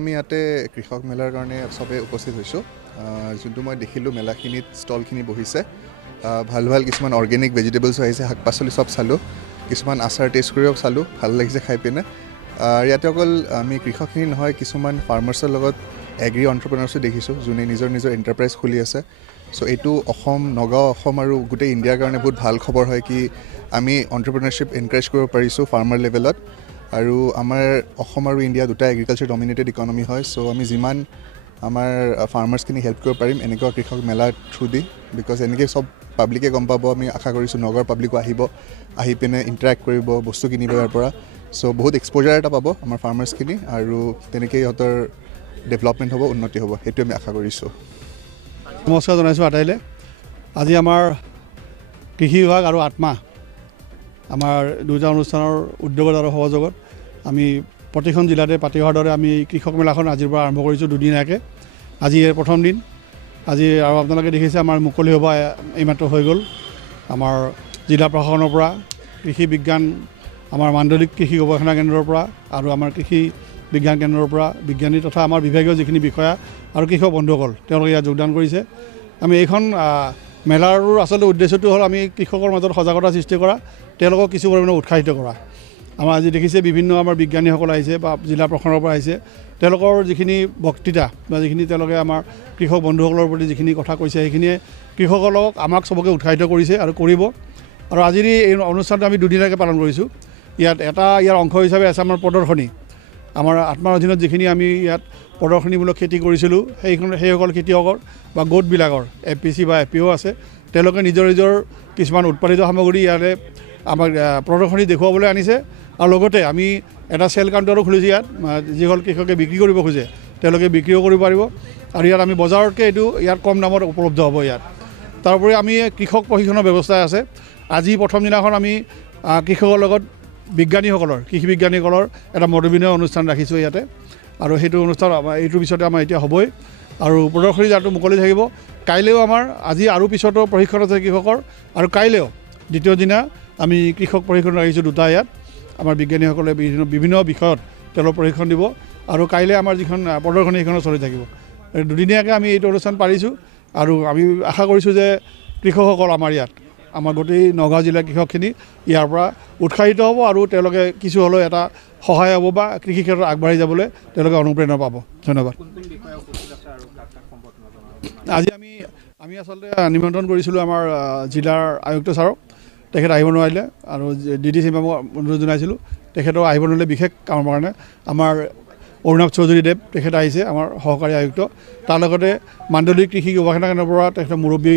আমি ইয়াতে কৃষক মেলাৰ কাৰণে সবে উপস্থিত হৈছোঁ যোনটো মই দেখিলোঁ মেলাখিনিত ষ্টলখিনি বহিছে ভাল ভাল কিছুমান অৰ্গেনিক ভেজিটেবলছ আহিছে শাক পাচলি সব চালোঁ কিছুমান আচাৰ টেষ্ট কৰিও চালোঁ ভাল লাগিছে খাই পিনে ইয়াতে অকল আমি কৃষকখিনি নহয় কিছুমান ফাৰ্মাৰ্ছৰ লগত এগ্ৰি এণ্টাৰপ্ৰেনাৰ্ছো দেখিছোঁ যোনে নিজৰ এণ্টাৰপ্ৰাইজ খুলি আছে চ' এইটো অসম নগাঁও অসম আৰু গোটেই ইণ্ডিয়াৰ কাৰণে বহুত ভাল খবৰ হয় কি আমি এণ্টাৰপ্ৰেনাৰশ্বিপ এনকাৰেজ কৰিব পাৰিছোঁ ফাৰ্মাৰ লেভেলত আৰু আমাৰ অসম আৰু ইণ্ডিয়া দুটা এগ্ৰিকালচাৰ ডমিনেটেড ইকনমি হয় চ' আমি যিমান আমাৰ ফাৰ্মাৰ্ছখিনি হেল্প কৰিব পাৰিম এনেকুৱা কৃষক মেলাৰ থ্ৰু দি বিকজ এনেকৈ সব পাব্লিকে গম পাব আমি আশা কৰিছোঁ নগৰ পাব্লিকো আহি পিনে ইণ্টাৰেক্ট কৰিব বস্তু কিনিব ইয়াৰ পৰা চ' বহুত এক্সপ'জাৰ এটা পাব আমাৰ ফাৰ্মাৰ্ছখিনি আৰু তেনেকৈ সিহঁতৰ ডেভেলপমেণ্ট হ'ব উন্নতি হ'ব সেইটো আমি আশা কৰিছোঁ নমস্কাৰ জনাইছোঁ আটাইলে আজি আমাৰ কৃষি বিভাগ আৰু আত্মা আমাৰ দুটা অনুষ্ঠানৰ উদ্যোগত আৰু সহযোগত আমি প্ৰতিখন জিলাতে পাতি অহাৰ দৰে আমি কৃষক মেলাখন আজিৰ পৰা আৰম্ভ কৰিছোঁ দুদিনীয়াকৈ আজি প্ৰথম দিন আজি আৰু আপোনালোকে দেখিছে আমাৰ মুকলি সভা এইমাত্ৰ হৈ গ'ল আমাৰ জিলা প্ৰশাসনৰ পৰা কৃষি বিজ্ঞান আমাৰ মাণ্ডলিক কৃষি গৱেষণা কেন্দ্ৰৰ পৰা আৰু আমাৰ কৃষি বিজ্ঞান কেন্দ্ৰৰ পৰা বিজ্ঞানী তথা আমাৰ বিভাগীয় যিখিনি বিষয়া আৰু কৃষক বন্ধুসকল তেওঁলোকে ইয়াত যোগদান কৰিছে আমি এইখন মেলাৰ আচলতে উদ্দেশ্যটো হ'ল আমি কৃষকৰ মাজত সজাগতা সৃষ্টি কৰা তেওঁলোকক কিছু পৰিমাণে উৎসাহিত কৰা আমাৰ আজি দেখিছে বিভিন্ন আমাৰ বিজ্ঞানীসকল আহিছে বা জিলা প্ৰশাসনৰ পৰা আহিছে তেওঁলোকৰ যিখিনি বক্তৃতা বা যিখিনি তেওঁলোকে আমাৰ কৃষক বন্ধুসকলৰ প্ৰতি যিখিনি কথা কৈছে সেইখিনিয়ে কৃষকসকলক আমাক চবকে উৎসাহিত কৰিছে আৰু কৰিব আৰু আজিৰ এই অনুষ্ঠানটো আমি দুদিনীয়াকৈ পালন কৰিছোঁ ইয়াৰ অংশ হিচাপে আছে আমাৰ প্ৰদৰ্শনী আমাৰ আত্মাৰ অধীনত যিখিনি আমি ইয়াত প্ৰদৰ্শনীমূলক খেতি কৰিছিলোঁ সেইসকল খেতিয়কৰ বা গোটবিলাকৰ FPC বা FPO আছে তেওঁলোকে নিজৰ কিছুমান উৎপাদিত সামগ্ৰী ইয়াতে আমাক প্ৰদৰ্শনী দেখুৱাবলৈ আনিছে আৰু লগতে আমি এটা চেল কাউণ্টাৰো খুলিছোঁ ইয়াত যিসকল কৃষকে বিক্ৰী কৰিব খোজে তেওঁলোকে বিক্ৰীও কৰিব পাৰিব আৰু ইয়াত আমি বজাৰতকৈ এইটো ইয়াত কম দামত উপলব্ধ হ'ব ইয়াত তাৰোপৰি আমি কৃষক প্ৰশিক্ষণৰ ব্যৱস্থা আছে আজি প্ৰথম দিনাখন আমি কৃষকৰ লগত বিজ্ঞানীসকলৰ কৃষি বিজ্ঞানীসকলৰ এটা মতবিনিময় অনুষ্ঠান ৰাখিছোঁ ইয়াতে আৰু সেইটো অনুষ্ঠান এইটোৰ পিছতে আমাৰ এতিয়া হ'বই আৰু প্ৰদৰ্শনী যাটো মুকলি থাকিব কাইলৈও আমাৰ আজি আৰু পিছতো প্ৰশিক্ষণ আছে কৃষকৰ আৰু কাইলৈও দ্বিতীয় দিনা আমি কৃষক প্ৰশিক্ষণ ৰাখিছোঁ দুটা ইয়াত আমাৰ বিজ্ঞানীসকলে বিভিন্ন বিষয়ত তেওঁলোক প্ৰশিক্ষণ দিব আৰু কাইলৈ আমাৰ যিখন প্ৰদৰ্শনী সেইখনো চলি থাকিব দুদিনীয়াকৈ আমি এইটো অনুষ্ঠান পাৰিছোঁ আৰু আমি আশা কৰিছোঁ যে কৃষকসকল আমাৰ গোটেই নগাঁও জিলাৰ কৃষকখিনি ইয়াৰ পৰা উৎসাহিত হ'ব আৰু তেওঁলোকে কিছু হ'লেও এটা সহায় হ'ব বা কৃষি ক্ষেত্ৰত আগবাঢ়ি যাবলৈ তেওঁলোকে অনুপ্ৰেৰণা পাব ধন্যবাদ আজি আমি আচলতে নিমন্ত্ৰণ কৰিছিলোঁ আমাৰ জিলাৰ আয়ুক্ত ছাৰক তেখেত আহিব নোৱাৰিলে আৰু DDC মেমক অনুৰোধ জনাইছিলোঁ তেখেতক আহিব নোৱাৰিলে বিশেষ কামৰ কাৰণে আমাৰ অৰুণাভ চৌধুৰীদেৱ তেখেত আহিছে আমাৰ সহকাৰী আয়ুক্ত তাৰ লগতে মাণ্ডলিক কৃষি গৱেষণা কেন্দ্ৰৰ পৰা তেখেতৰ মুৰব্বী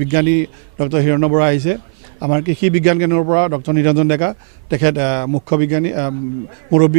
বিজ্ঞানী ডক্টৰ হিৰণ্য বৰা আহিছে আমাৰ কৃষি বিজ্ঞান কেন্দ্ৰৰ পৰা ডক্টৰ নিৰঞ্জন ডেকা তেখেত মুখ্য বিজ্ঞানী মুৰব্বী